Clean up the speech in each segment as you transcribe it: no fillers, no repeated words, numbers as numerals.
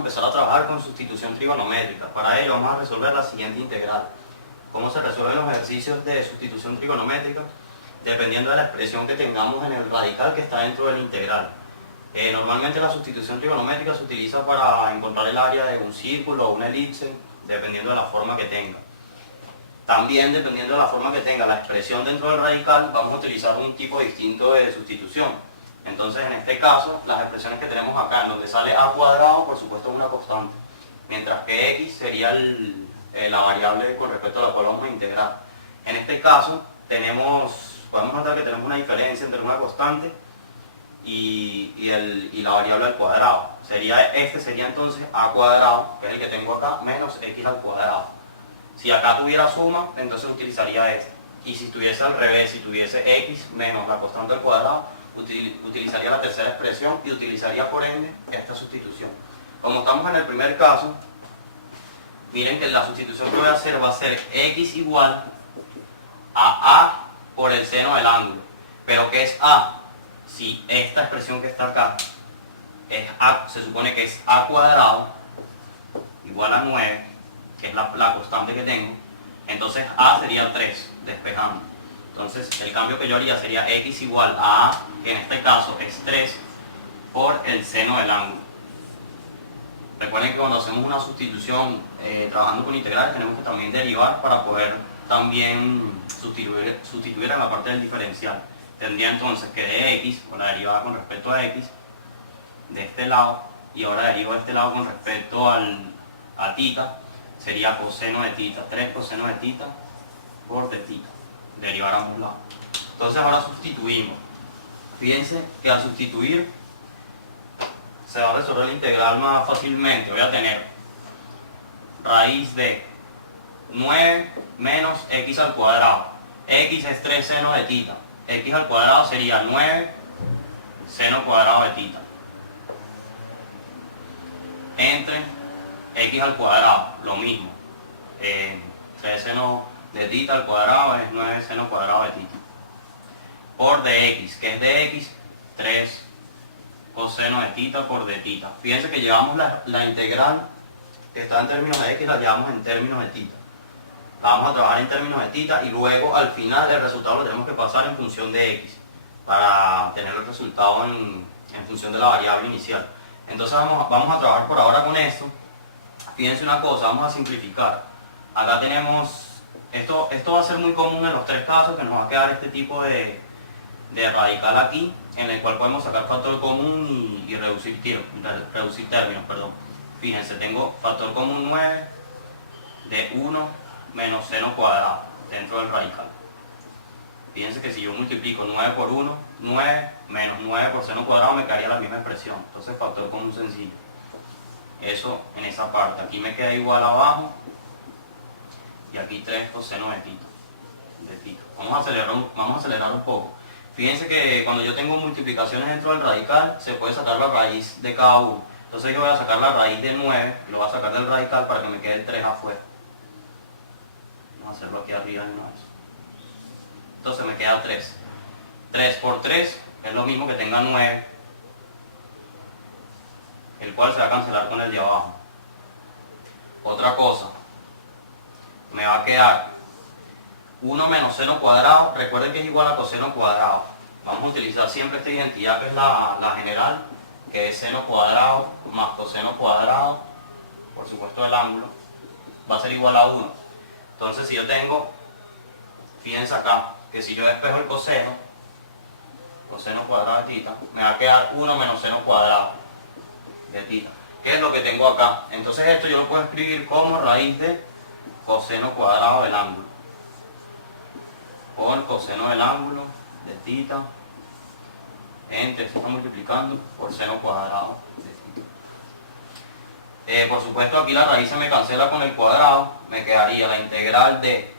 empezar a trabajar con sustitución trigonométrica. Para ello vamos a resolver la siguiente integral. ¿Cómo se resuelven los ejercicios de sustitución trigonométrica? Dependiendo de la expresión que tengamos en el radical que está dentro de la integral. Normalmente la sustitución trigonométrica se utiliza para encontrar el área de un círculo o una elipse, dependiendo de la forma que tenga. También, dependiendo de la forma que tenga la expresión dentro del radical, vamos a utilizar un tipo distinto de sustitución. Entonces, en este caso, las expresiones que tenemos acá, en donde sale a cuadrado, por supuesto es una constante, mientras que x sería la variable con respecto a la cual vamos a integrar. En este caso, podemos notar que tenemos una diferencia entre una constante y la variable al cuadrado. Este sería entonces a cuadrado, que es el que tengo acá, menos x al cuadrado. Si acá tuviera suma, entonces utilizaría este. Y si estuviese al revés, si tuviese x menos la constante al cuadrado, utilizaría la tercera expresión y utilizaría por ende esta sustitución. Como estamos en el primer caso, miren que la sustitución que voy a hacer va a ser x igual a por el seno del ángulo. Pero ¿qué es a? Si esta expresión que está acá es a, se supone que es a cuadrado igual a 9, que es la constante que tengo, entonces a sería 3, despejando. Entonces el cambio que yo haría sería x igual a, que en este caso es 3, por el seno del ángulo. Recuerden que cuando hacemos una sustitución trabajando con integrales tenemos que también derivar para poder también sustituir en la parte del diferencial. Tendría entonces que de x, o la derivada con respecto a x, de este lado, y ahora derivo de este lado con respecto a tita, sería coseno de tita, 3 coseno de tita por de tita, derivar a ambos lados. Entonces ahora sustituimos. Fíjense que al sustituir se va a resolver la integral más fácilmente. Voy a tener raíz de 9 menos x al cuadrado. X es 3 seno de tita. X al cuadrado sería 9 seno cuadrado de tita. Entre x al cuadrado, lo mismo. 3 seno de tita al cuadrado es 9 seno cuadrado de tita. Por dx, que es dx, 3 coseno de tita por de tita. Fíjense que llevamos la integral que está en términos de x, la llevamos en términos de tita. La vamos a trabajar en términos de tita y luego al final el resultado lo tenemos que pasar en función de x para tener el resultado en función de la variable inicial. Entonces vamos a trabajar por ahora con esto. Fíjense una cosa, vamos a simplificar. Acá tenemos, esto va a ser muy común en los tres casos, que nos va a quedar este tipo de radical aquí, en el cual podemos sacar factor común y reducir términos. Fíjense, tengo factor común 9 de 1 menos seno cuadrado dentro del radical. Fíjense que si yo multiplico 9 por 1, 9 menos 9 por seno cuadrado me quedaría la misma expresión. Entonces factor común sencillo. Eso en esa parte. Aquí me queda igual abajo y aquí 3 coseno de tita. Vamos a acelerar un poco. Fíjense que cuando yo tengo multiplicaciones dentro del radical se puede sacar la raíz de cada uno. Entonces yo voy a sacar la raíz de 9, lo voy a sacar del radical para que me quede el 3 afuera. Vamos a hacerlo aquí arriba de una vez. Entonces me queda 3. 3 por 3 es lo mismo que tenga 9, el cual se va a cancelar con el de abajo. Otra cosa, me va a quedar 1 menos seno cuadrado. Recuerden que es igual a coseno cuadrado. Vamos a utilizar siempre esta identidad que es la general, que es seno cuadrado más coseno cuadrado, por supuesto el ángulo, va a ser igual a 1. Entonces si yo tengo, fíjense acá, que si yo despejo el coseno cuadrado de tita, me va a quedar 1 menos seno cuadrado de tita. ¿Qué es lo que tengo acá? Entonces esto yo lo puedo escribir como raíz de coseno cuadrado del ángulo por coseno del ángulo de tita entre, se está multiplicando, por seno cuadrado de tita. Por supuesto aquí la raíz se me cancela con el cuadrado, me quedaría la integral de,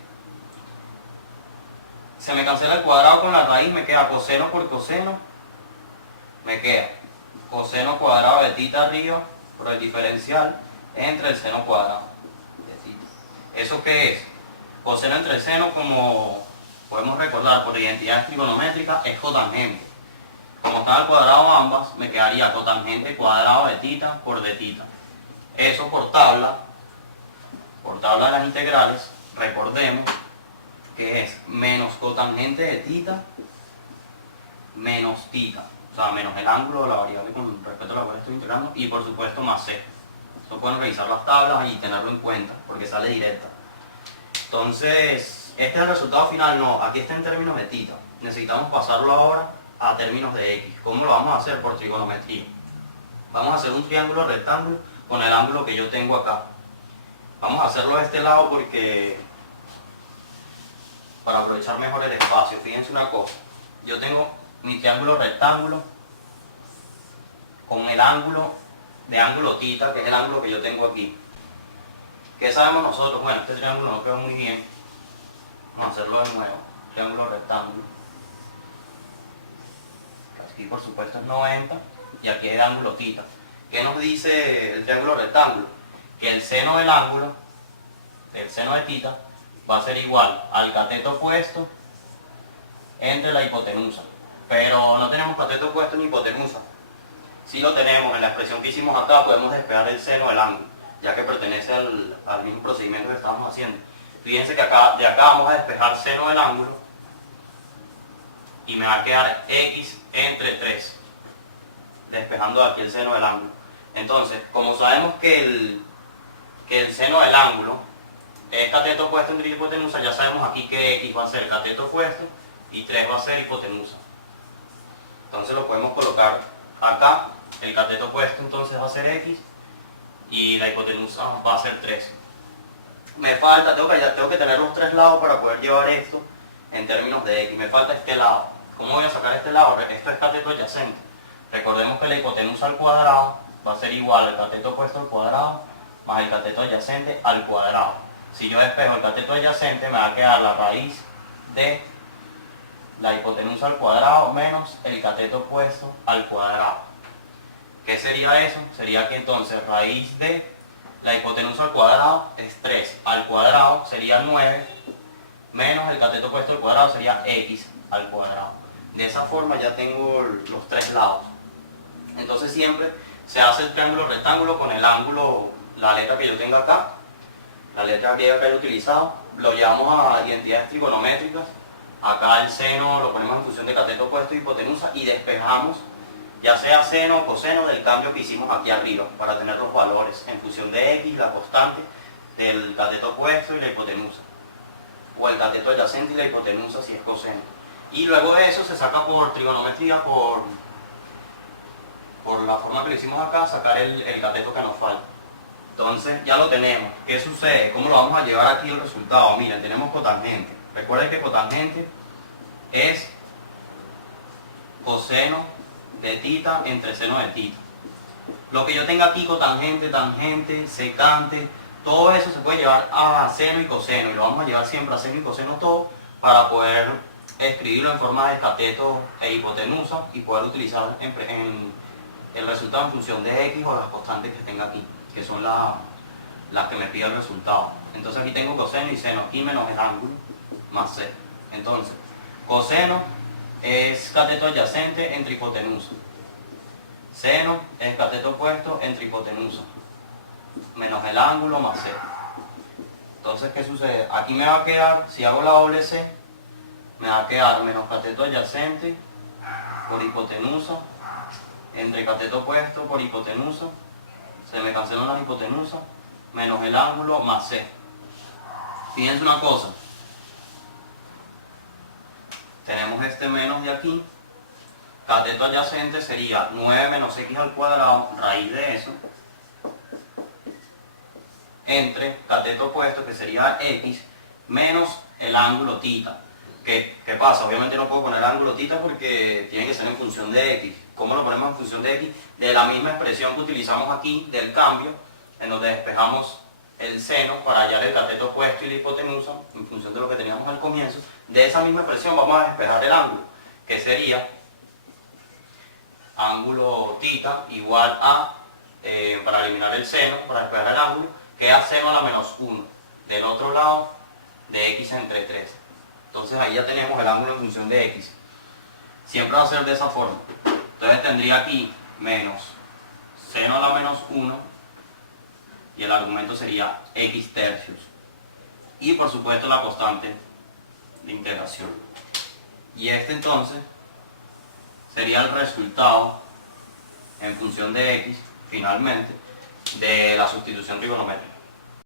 se me cancela el cuadrado con la raíz, me queda coseno por coseno, me queda coseno cuadrado de tita arriba por el diferencial entre el seno cuadrado de tita. ¿Eso qué es? Coseno entre seno, como podemos recordar por identidades trigonométricas, es cotangente. Como están al cuadrado ambas, me quedaría cotangente cuadrado de tita por de tita. eso por tabla de las integrales, recordemos que es menos cotangente de tita menos tita, o sea, menos el ángulo de la variable con respecto a la cual estoy integrando, y por supuesto más c. Esto pueden revisar las tablas y tenerlo en cuenta, porque sale directa. Entonces, este es el resultado final. No, aquí está en términos de tita. Necesitamos pasarlo ahora a términos de x. ¿Cómo lo vamos a hacer? Por trigonometría. Vamos a hacer un triángulo rectángulo con el ángulo que yo tengo acá. Vamos a hacerlo de este lado porque para aprovechar mejor el espacio. Fíjense una cosa. Yo tengo mi triángulo rectángulo con el ángulo de ángulo tita, que es el ángulo que yo tengo aquí. ¿Qué sabemos nosotros? Bueno, este triángulo no quedó muy bien. Vamos a hacerlo de nuevo. Triángulo rectángulo. Aquí por supuesto es 90 y aquí es el ángulo tita. ¿Qué nos dice el triángulo rectángulo? Que el seno del ángulo, el seno de tita, va a ser igual al cateto opuesto entre la hipotenusa. Pero no tenemos cateto opuesto ni hipotenusa. Si lo tenemos en la expresión que hicimos acá, podemos despejar el seno del ángulo, ya que pertenece al mismo procedimiento que estamos haciendo. Fíjense que de acá vamos a despejar seno del ángulo y me va a quedar x entre 3, despejando de aquí el seno del ángulo. Entonces, como sabemos que el seno del ángulo es cateto opuesto entre hipotenusa, ya sabemos aquí que x va a ser cateto opuesto y 3 va a ser hipotenusa. Entonces lo podemos colocar acá. El cateto opuesto entonces va a ser x y la hipotenusa va a ser 3. Me falta, tengo que tener los tres lados para poder llevar esto en términos de x. Me falta este lado. ¿Cómo voy a sacar este lado? Esto es cateto adyacente. Recordemos que la hipotenusa al cuadrado va a ser igual al cateto opuesto al cuadrado más el cateto adyacente al cuadrado. Si yo despejo el cateto adyacente, me va a quedar la raíz de la hipotenusa al cuadrado menos el cateto opuesto al cuadrado. ¿Qué sería eso? Sería que entonces raíz de la hipotenusa al cuadrado es 3 al cuadrado, sería 9, menos el cateto opuesto al cuadrado sería x al cuadrado. De esa forma ya tengo los tres lados. Entonces siempre se hace el triángulo rectángulo con el ángulo, la letra que yo tengo acá, la letra griega que haya utilizado, lo llevamos a identidades trigonométricas. Acá el seno lo ponemos en función de cateto opuesto y hipotenusa y despejamos ya sea seno o coseno del cambio que hicimos aquí arriba para tener los valores en función de x, la constante del cateto opuesto y la hipotenusa, o el cateto adyacente y la hipotenusa si es coseno. Y luego de eso se saca por trigonometría, por la forma que lo hicimos acá, sacar el cateto que nos falta. Entonces ya lo tenemos. ¿Qué sucede? ¿Cómo lo vamos a llevar aquí el resultado? Miren, tenemos cotangente. Recuerden que cotangente es coseno de tita entre seno de tita. Lo que yo tenga aquí, cotangente, tangente, secante, todo eso se puede llevar a seno y coseno, y lo vamos a llevar siempre a seno y coseno todo para poder escribirlo en forma de cateto e hipotenusa y poder utilizar en el resultado en función de x o las constantes que tenga aquí, que son las que me pide el resultado. Entonces aquí tengo coseno y seno, aquí menos el ángulo, más c. Entonces, coseno es cateto adyacente entre hipotenusa. Seno es cateto opuesto entre hipotenusa. Menos el ángulo más c. Entonces, ¿qué sucede? Aquí me va a quedar, si hago la doble c, me va a quedar menos cateto adyacente por hipotenusa entre cateto opuesto por hipotenusa. Se me cancelan las hipotenusas. Menos el ángulo más c. Fíjense una cosa. Tenemos este menos de aquí. Cateto adyacente sería 9 menos x al cuadrado, raíz de eso, entre cateto opuesto, que sería x, menos el ángulo tita. ¿Qué pasa? Obviamente no puedo poner ángulo tita porque tiene que ser en función de x. ¿Cómo lo ponemos en función de x? De la misma expresión que utilizamos aquí del cambio, en donde despejamos el seno para hallar el cateto opuesto y la hipotenusa, en función de lo que teníamos al comienzo. De esa misma expresión vamos a despejar el ángulo, que sería ángulo tita igual a, para eliminar el seno, para despejar el ángulo, queda seno a la menos 1, del otro lado de x entre 3. Entonces ahí ya tenemos el ángulo en función de x. Siempre va a ser de esa forma. Entonces tendría aquí menos seno a la menos 1 y el argumento sería x tercios. Y por supuesto la constante de integración. Y este entonces sería el resultado en función de x, finalmente, de la sustitución trigonométrica.